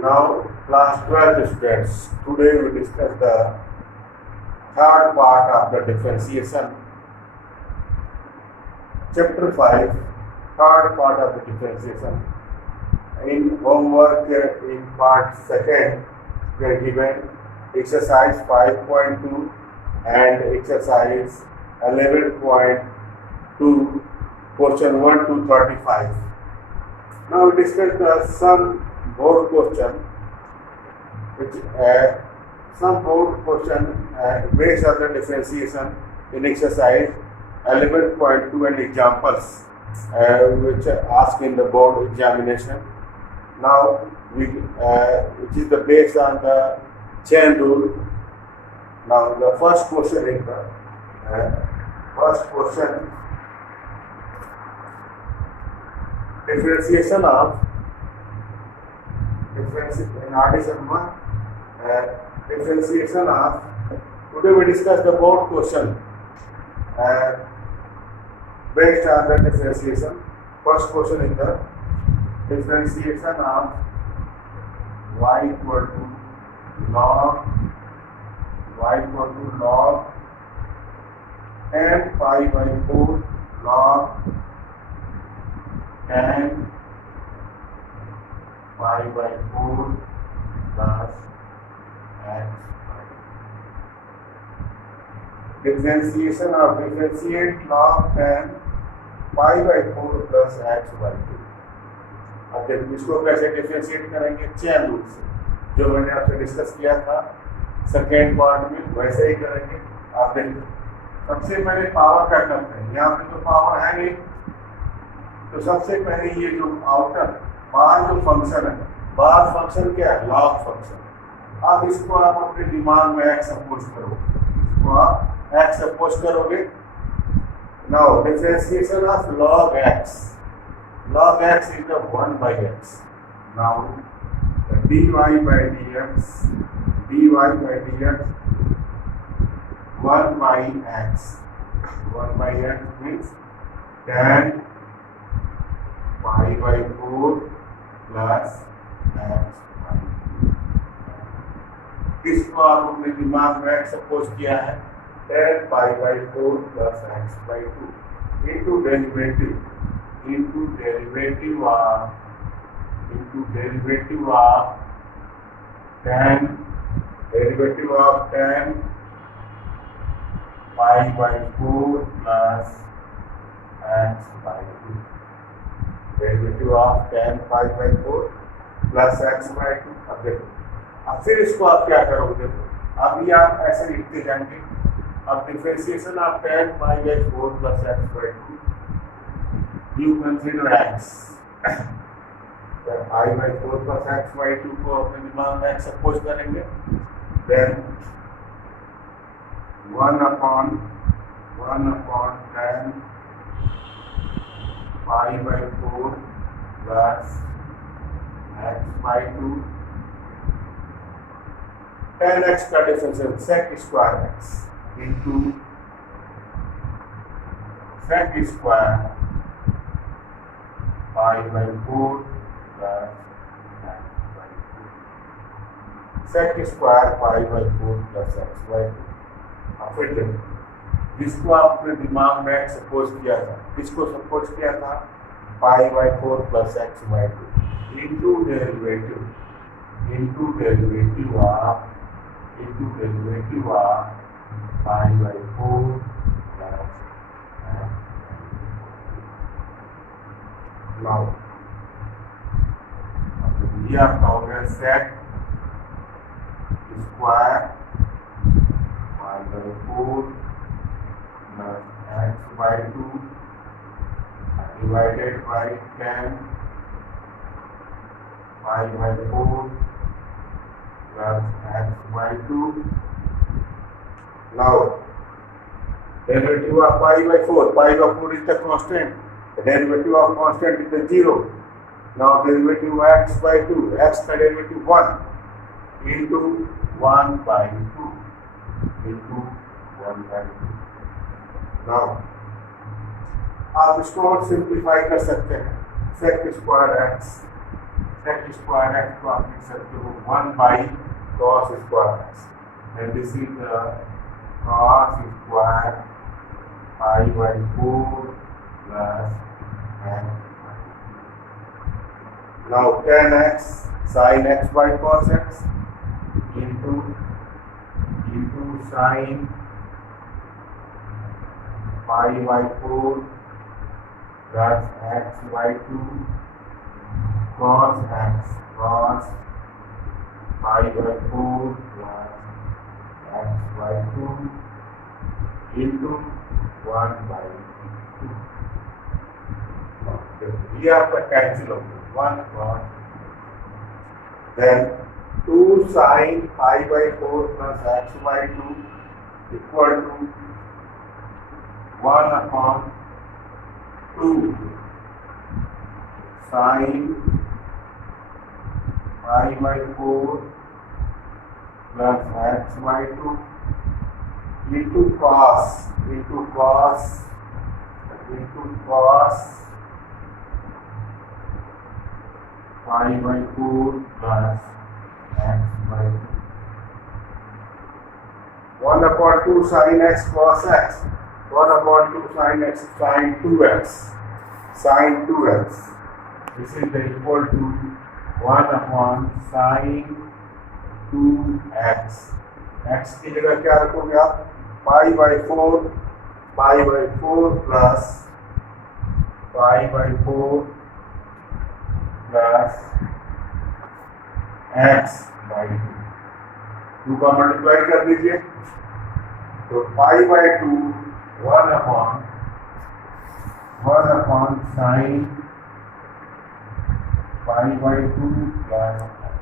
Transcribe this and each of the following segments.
Now, class 12 students, today we discuss the third part of the differentiation. Chapter 5, third part of the differentiation. In homework, in part 2nd, we are given exercise 5.2 and exercise 11.2, question 1 to 35. Now we discuss the some board question, which some board question based on the differentiation in exercise 11.2 and examples which are asked in the board examination. Now which is the based on the chain rule. Now the first question is the first question, differentiation of differentiation of, today we discuss the board question based on the differentiation. First question is the differentiation of y equal to log n pi by 4 log tan pi by 4 plus x. Differentiation of differentiate log tan pi by 4 plus x by 2. अब इसको कैसे differentiate करेंगे? Chain rule से, जो मैंने आपसे discuss किया था सेकेंड पार्ट में, वैसे ही करेंगे। आप देखिए, सबसे पहले पावर क्या करते हैं? यहाँ पे तो पावर है नहीं, तो सबसे पहले ये जो आउटर बाहर जो फंक्शन है, बाहर फंक्शन क्या है? Log function. अब इसको आप अपने दिमाग में एक्स सपोज करोगे, इसको आप एक्स सपोज करोगे। Now differentiation of log x, log x is the 1 by x. Now the dy by dx 1 by x means tan pi by 4 plus x by 2. इसको आप अपने दिमाग में x सपोज किया है, tan pi by 4 plus x by 2 into derivative of tan pi by 4 plus x by 2. Derivative of tan pi by 4 plus x by 2. अब देखो, अब फिर इसको आप क्या करोगे? देखो, अभी आप ऐसे लिखते जाएंगे। अब differentiation of tan pi by 4 plus x by 2, you consider x. pi by 4 plus x by 2 को अपने दिमाग में x सपोज करेंगे, then 1 upon tan pi by 4 plus x by 2, tan x का differential sec square x into sec square pi by 4 plus x by 2. Sec square pi by 4 plus x by 2. अब फिर देखो, जिसको आपने दिमाग में x suppose किया था, किसको सपोज किया था? pi by 4 plus x by 2 into derivative of pi by 4 plus x. Now, ये आपका हो गया sec square pi by 4 plus x by 2 divided by tan pi by 4 plus x by 2. Now, derivative of pi by 4 is the constant. The derivative of constant is the 0. Now derivative of x by 2, x का derivative 1 into 1 by 2 into 1 by 2. Now आप इसको और simplify कर सकते हैं। sec square x sec square x को आप लिख सकते हो 1 by cos square x, and this is the cos square pi by 4 plus x. Now tan x sin x by cos x into sin pi by 4 plus x by 2 cos x cos pi by 4 plus x by 2 into 1 by 2. ये आपका cancel हो गया 1 cos, then 2 sin pi by 4 plus x by 2 equal to 1 upon 2 sin pi by 4 plus x by 2 into cos pi by 4 plus x by 2. 1 upon 2 sin x cos x, 1 upon 2 sin x sin 2x, sin 2x. This is equal to 1 upon sin 2x. x की जगह क्या रखोगे आप? pi by 4 plus pi by 4 plus x by 2. 2 का multiply कर दीजिए तो pi by 2 1 upon sin pi by 2 plus x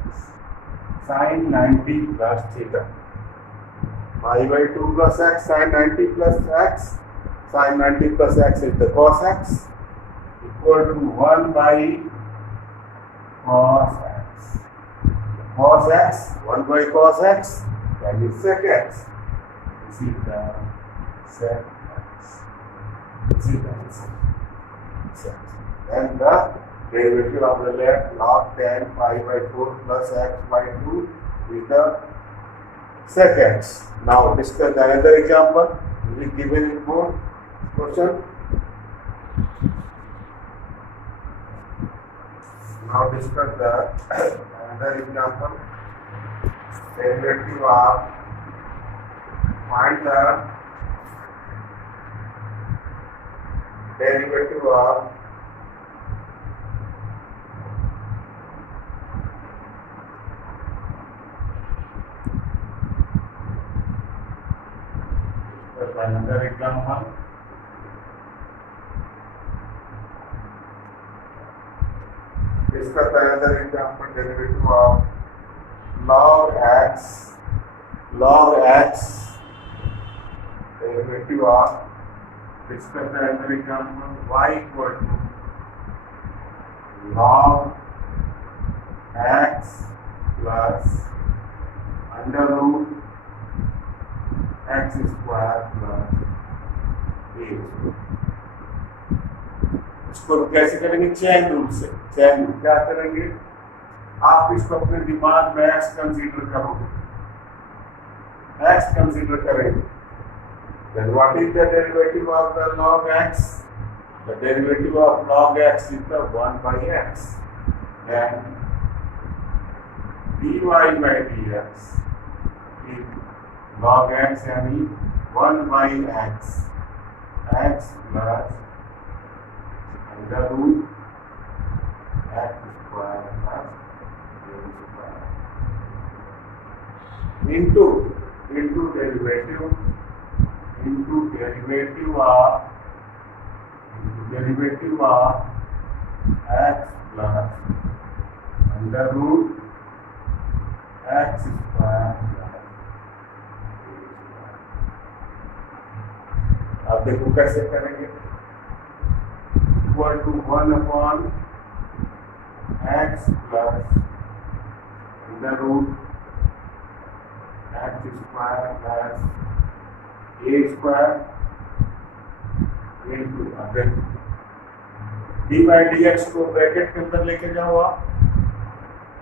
sin 90 plus theta. Pi by 2 plus x sin 90 plus x, sin 90 plus x is the cos x equal to 1 by cos x. Cos x, 1 by cos x, that is sec x. This is the sec x. This is the sec x. Then the derivative of the left log tan pi by 4 plus x by 2 is the sec x. Now discuss another example. We will give an more question. Now discuss the another example. Derivative of find the derivative of another example. Discuss another example. Derivative of log x derivative of discuss another example. Y equal to log x plus under root x square plus a square. इसको कैसे करेंगे? Chain rule से। Chain rule क्या करेंगे? आप इसको अपने दिमाग में x कंसीडर करोगे, x कंसीडर करेंगे। Then what is the derivative of the log x? The derivative of log x is the 1 by x. Then dy by dx is log x यानी 1 by x plus under root x square plus a square into derivative of x plus under root x square plus a square. अब देखो कैसे करेंगे? Equal to 1 upon x plus under root x square plus a square into अगर d by dx को bracket के अंदर लेके जाओ आप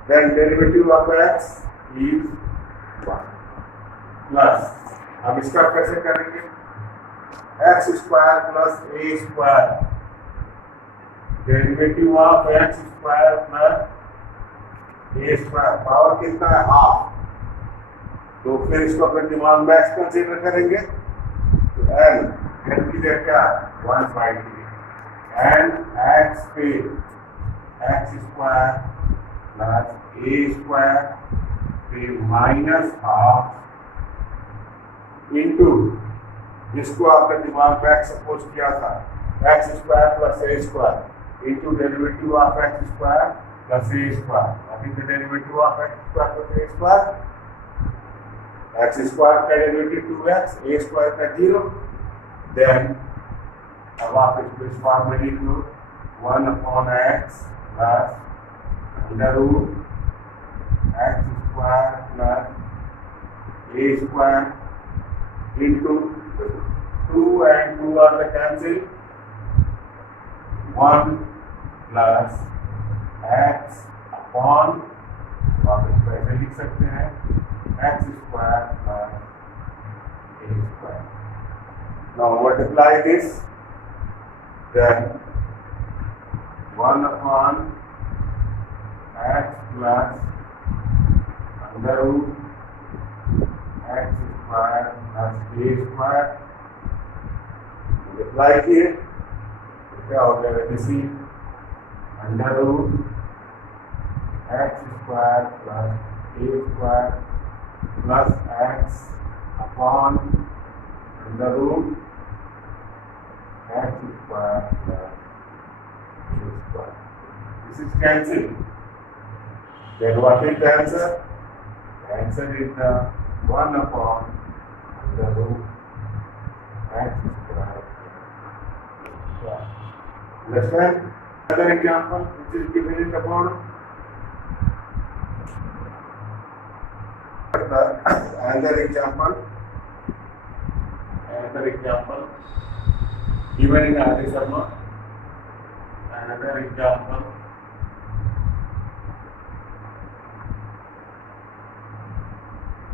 then derivative of x is 1 plus, अब इसका कैसे करेंगे, x square plus a square, derivative of x square plus a square, power कितना है हाफ, तो फिर इसको अपने दिमाग में एक्स कंसीडर करेंगे, तो एन की जगह क्या है 1/3 एंड एक्स पे x square plus a square पे माइनस हाफ इंटू जिसको आपने दिमाग में सपोज किया था x square plus a square into derivative of x square plus a square, अभी the derivative of x square plus a square, x square का derivative 2x, a square का 0, then अब आप इसको इस फॉर्म में लिख लो 1/x plus under root x square plus a square into 2 and 2 are the cancel, 1 plus x upon, आप इसको ऐसे लिख सकते हैं x square plus a square. Now multiply this, then 1 upon x plus under root x square plus a square, multiply किए तो क्या हो जाएगा, इसी under root x square plus a square plus x upon under root x square plus a square. This is cancelled. Then what is the answer? The answer is the 1 upon the root x square. Understand? Another example which is given in the board. Another example given in Adi Sharma. Another example.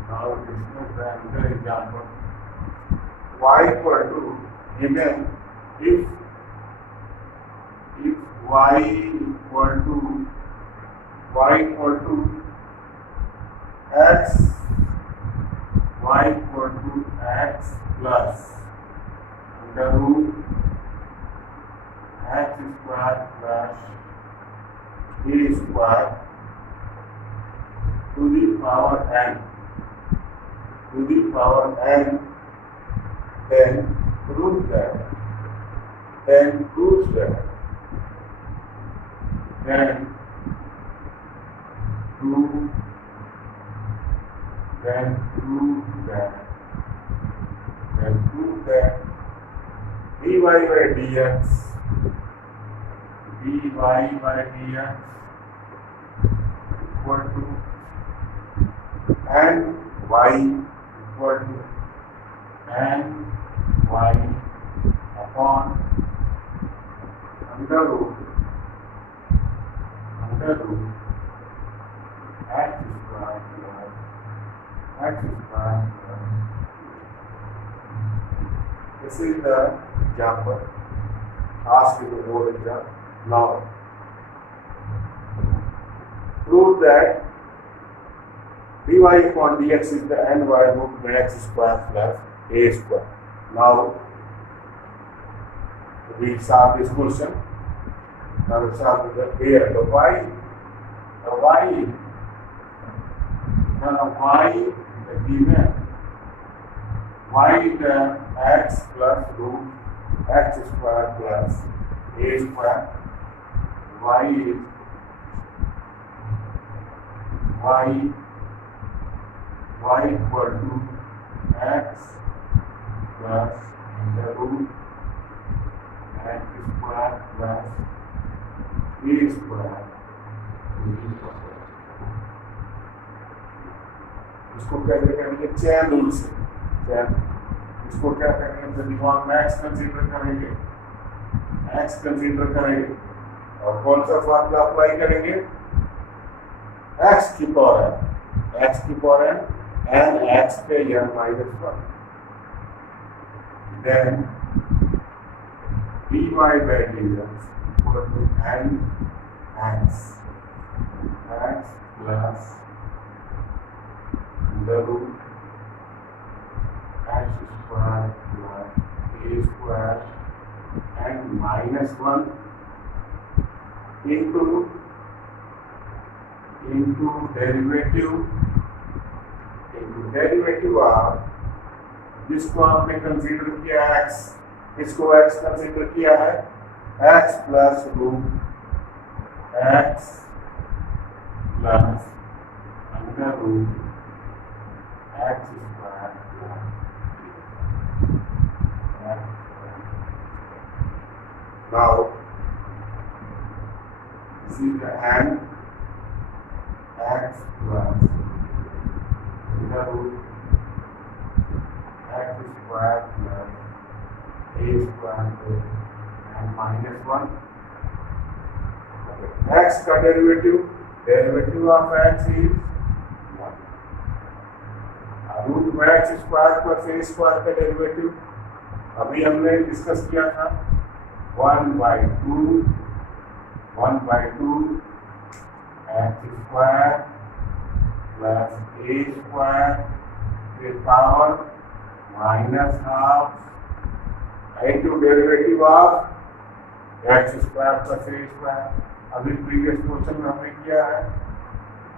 Now discuss another example. Y equal to, given if y equal to x, y equal to x plus under root x square plus a square to the power n, then prove that, then prove that dy by dx equal to and y equal to and y upon under root x square plus. This is the example asked in the board exam. Now prove that dy upon dx is the ny root x square plus a square. Now we solve this question. Now we solve here the y the given y the x plus root x square plus a square, y is y equal to x plus the root x square plus a square. इसको क्या करेंगे chain rule से, इसको क्या करेंगे दिमाग में x consider करेंगे और कौन सा फॉर्मूला अप्लाई करेंगे, x की पावर n and x पे यह -1, then dy by dx equal to n x plus under root x square plus a square and -1 into derivative of जिसको आपने कंसीडर किया x, इसको x कंसीडर किया है x plus root x plus under root x square now see the n x plus under root x square plus a square and -1. X का derivative of x is 1. Root में x square plus a square का derivative अभी हमने discuss किया था 1/2 x square plus a square के power -12 into derivative of x square plus a square. अभी previous question में हमने किया है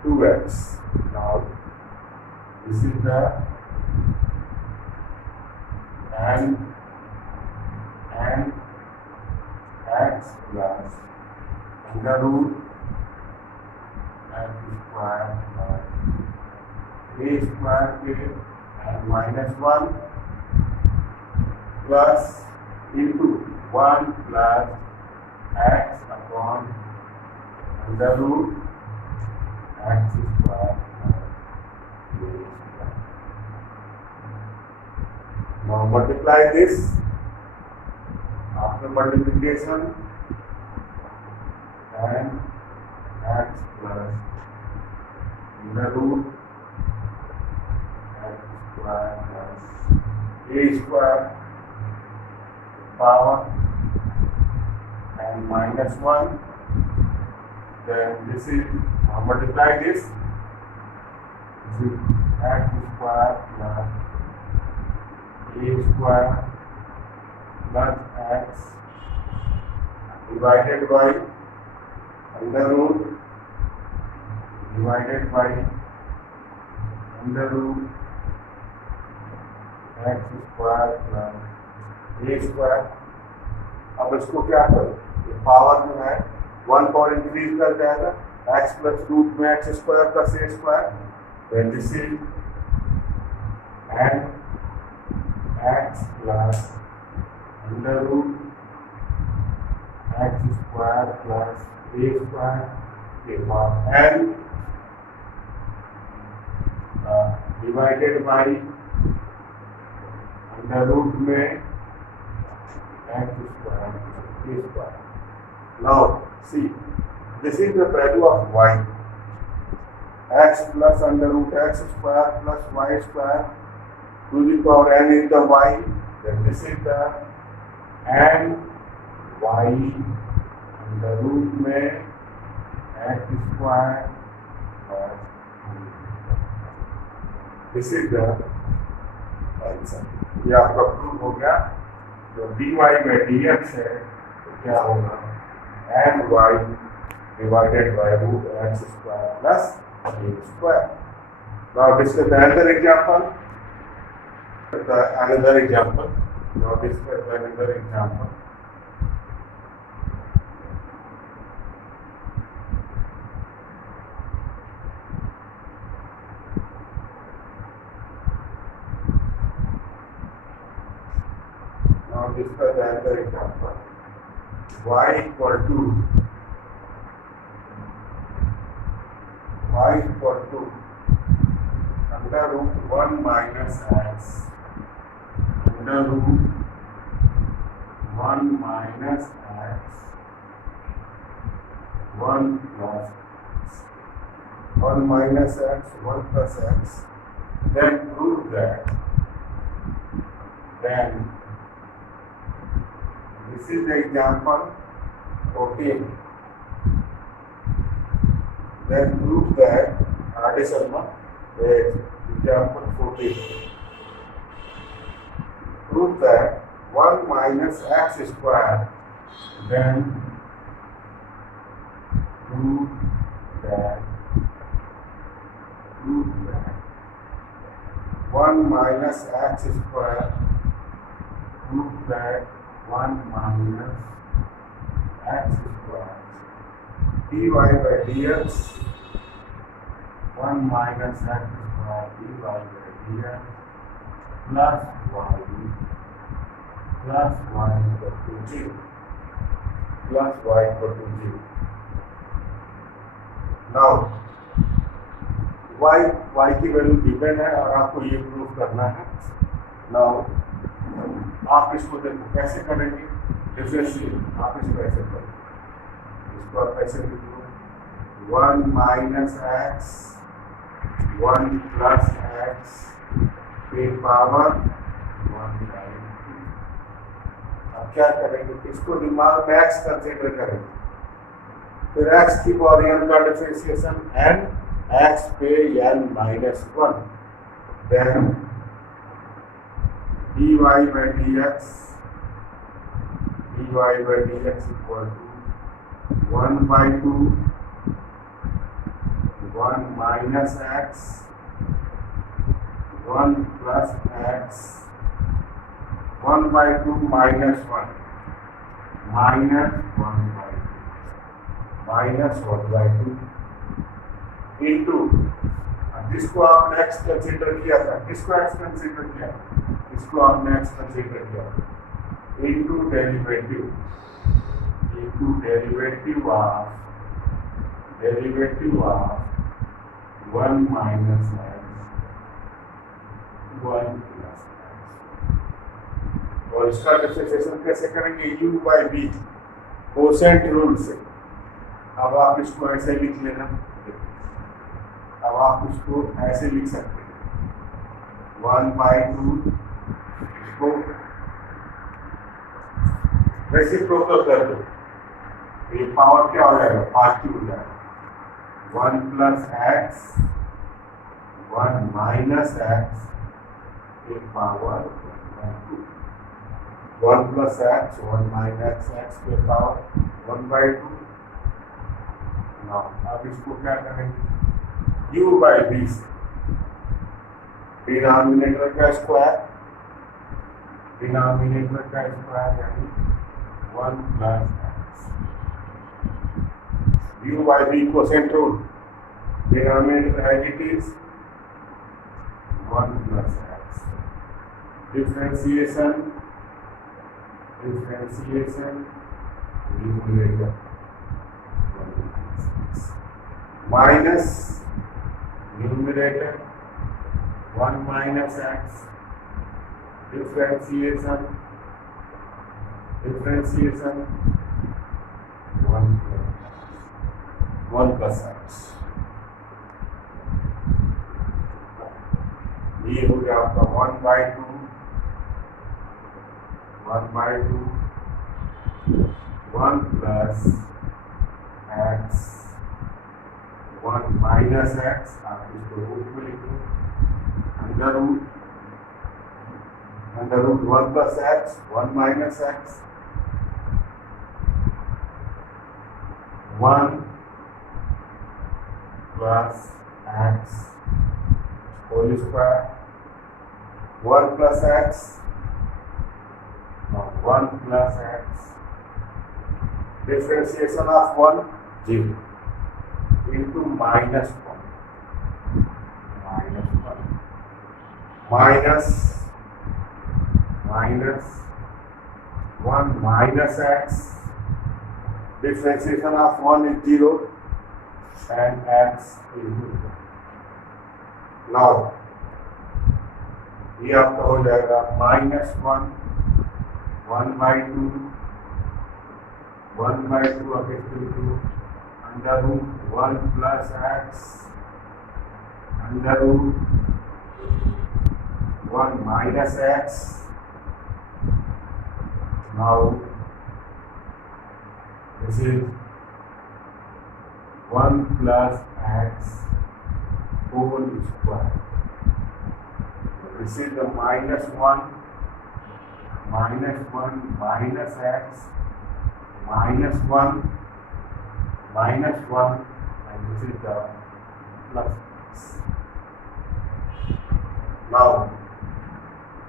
2x. Now this is the n x plus under root x square plus a square के and -1 plus into 1 plus x upon under root x square plus a square. Now multiply this. After multiplication, and x plus under root x square plus a square power and -1. Then this is multiply this. This is x square plus a square plus x divided by under root divided by under root x square plus a square. अब इसको क्या करो, ये power जो है 1 power increase कर जाएगा x plus root में x square plus a square. Then this is n x plus under root x square plus a square के power n divided by under root में x square a square. Now see, this is the value of y. X plus under root x square plus y square to the power n is the y. Then this is the n y under root में x square plus this is the answer. ये आपका proof हो गया. जो dy में dx है तो क्या होगा n y divided by root x square plus a square. Now discuss another example. Another example. Now discuss another example. Now discuss another example. Y equal to under root 1 minus x under root 1 minus x 1 plus x. 1 minus x, 1 plus x, then prove that, then this is the example 14. Then prove that addition is example 14. Prove that 1 minus x square, then prove that 1 minus x square, prove that 1 minus x square dy by dx, 1 minus x square dy by dx plus y equal to 0, plus y equal to 0. Now y की value depend है और आपको ये proof करना है. Now आप इसको देखो कैसे करेंगे, डिफरेंशिएट आप इसको ऐसे करेंगे, इसको आप ऐसे लिखो 1 माइनस एक्स 1 प्लस एक्स के पावर 1/2. अब क्या करेंगे, इसको दिमाग में एक्स कंसीडर करेंगे, फिर एक्स की पावर n का डिफरेंशिएशन n x पे n minus 1, then dy by dx equal to 1/2 1 minus x 1 plus x 1/2 minus 1 minus 1/2 into जिसको आपने x कंसीडर किया था, किसको x कंसीडर किया, इसको आपने x कंसीडर किया, into derivative of 1 minus x 1 plus x. और इसका डिफरेंशिएशन कैसे करेंगे, u by b quotient rule से. अब आप इसको ऐसे लिख लेना, अब आप इसको ऐसे लिख सकते हैं 1/2, इसको रेसिप्रोकल कर दो, ये पावर क्या हो जाएगा, पॉजिटिव हो जाएगा. 1 प्लस एक्स 1 माइनस एक्स के power 1 plus x 1 minus x के पावर 1/2. अब इसको क्या करेंगे, u by b से डिनोमिनेटर का स्क्वायर यानी 1 plus x, u by b quotient rule, denominator as it is 1 plus x, differentiation numerator minus numerator 1 minus x, differentiation 1 plus x. ये हो गया आपका 1/2 1 plus x 1 minus x, आप इसको root में लिखो, under root 1 plus x 1 minus x 1 plus x whole square 1 plus x 1 plus x differentiation of 1 0 into minus 1 minus 1 minus x differentiation of 1 is 0 and x is 0. Now ये आपका हो जाएगा minus 1 1/2 1/2 of x into under root 1 plus x under root 1 minus x. Now this is 1 plus x whole square. This is the minus 1 minus x minus 1 minus 1, and this is the plus x. Now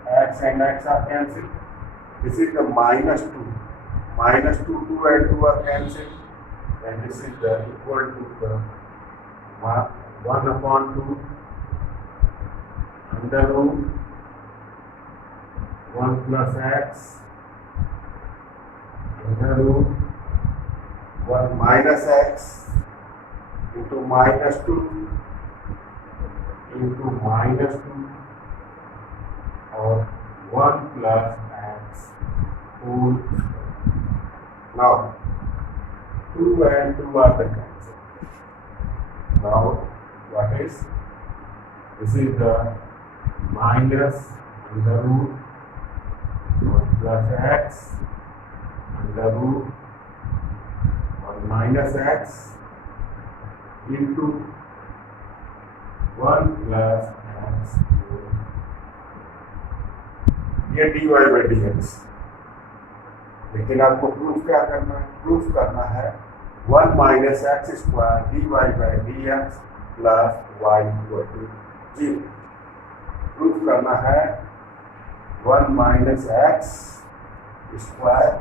x and x are cancelled. This is the minus 2. Minus 2, 2 and 2 are cancelled. And this is the equal to the 1 upon 2 under root 1 plus x under root 1 minus x into minus 2 into minus 2 or 1 plus x whole square. Now 2 and 2 are the cancel. Now what is? This is the minus under root 1 plus x under root 1 minus x into 1 plus x. ये dy by dx. लेकिन आपको proof क्या करना है? Proof करना है 1 minus x square dy by dx plus y equal to 0. Proof करना है 1 minus x square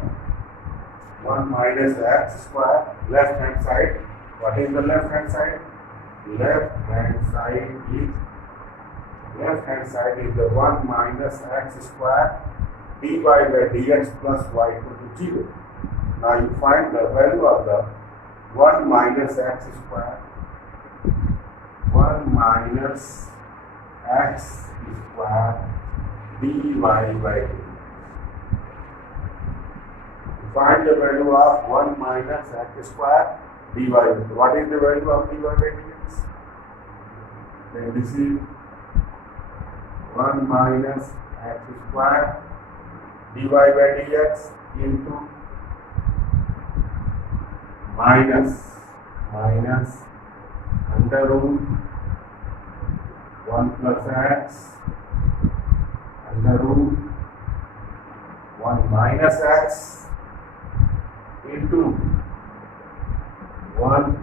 1 minus x square left hand side. What is the left hand side? Left hand side is the 1 minus x square dy by dx plus y equal to 0. Now you find the value of the 1 minus x square 1 minus x square dy by dx. Find the value of 1 minus x square dy by dx. What is the value of dy by dx? Then this is 1 minus x square dy by dx into minus under root 1 plus x under root 1 minus x into 1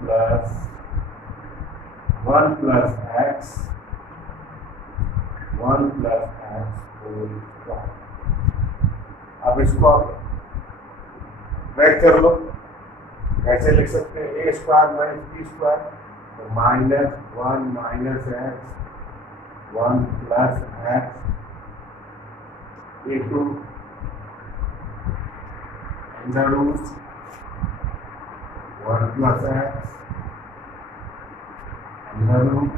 plus x whole square. अब इसको break कर लो. कैसे लिख सकते हैं? A square minus b square, तो minus 1 minus x 1 plus x into under root 1 plus x under root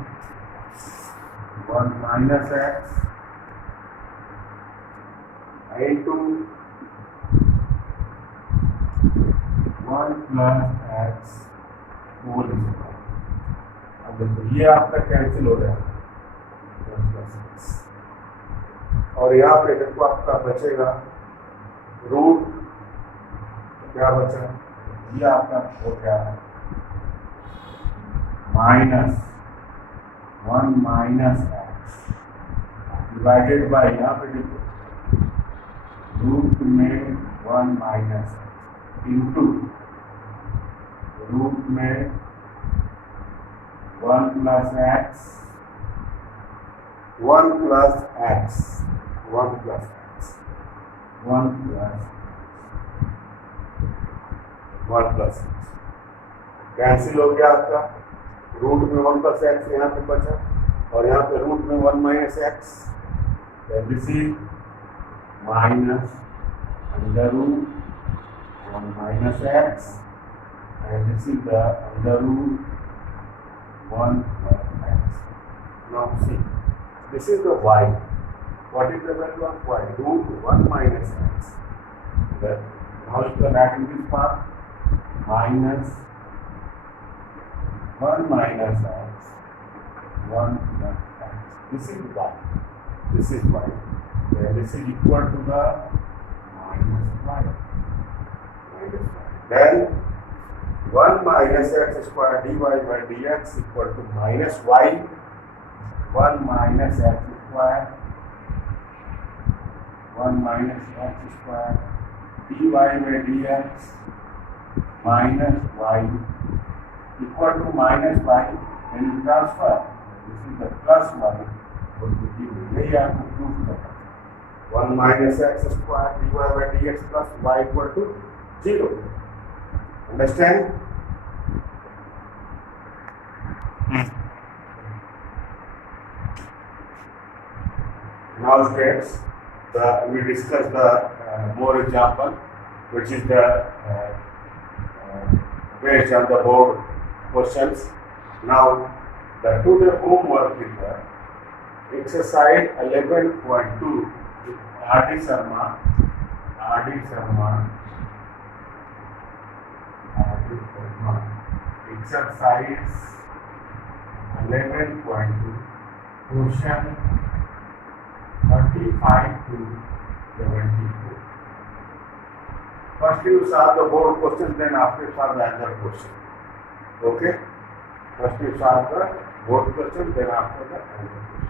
1 minus x into 1 plus x whole square. अब देखो ये आपका कैंसिल हो रहा है 1 plus x, और यहाँ पे देखो आपका बचेगा रूट. क्या बचा? ये आपका हो गया minus 1 minus x divided by, यहाँ पे देखो रूट में 1 माइनस इंटू रूट में 1 plus x 1 plus x 1 plus x 1 plus 1 plus x cancel हो गया आपका. रूट में 1 प्लस एक्स यहाँ पे बचा, और यहाँ पे रूट में 1 minus x. This is minus under root 1 minus x, and this is the under root 1 plus x. Now see, this is the y. What is the value of y? Root 1 minus x. Then now you can add in this part minus 1 minus x 1 plus x. This is y. This is y. Then this is equal to the minus y. Minus y. Then 1 minus x square dy by dx equal to minus y. 1 minus x square. 1 minus x square dy by dx minus y equal to minus y. Then you transfer. This is the plus y. यही आपको proof करना है 1 minus x square dy by dx plus y equal to 0. Understand? Now students, we discuss the more example, which is the based on the board questions. Now the total homework is the exercise 11.2 R.D. Sharma exercise 11.2 question 35 to 74. First you solve the board question, then after solve the other question. Okay? First you solve the board question, then after the other question.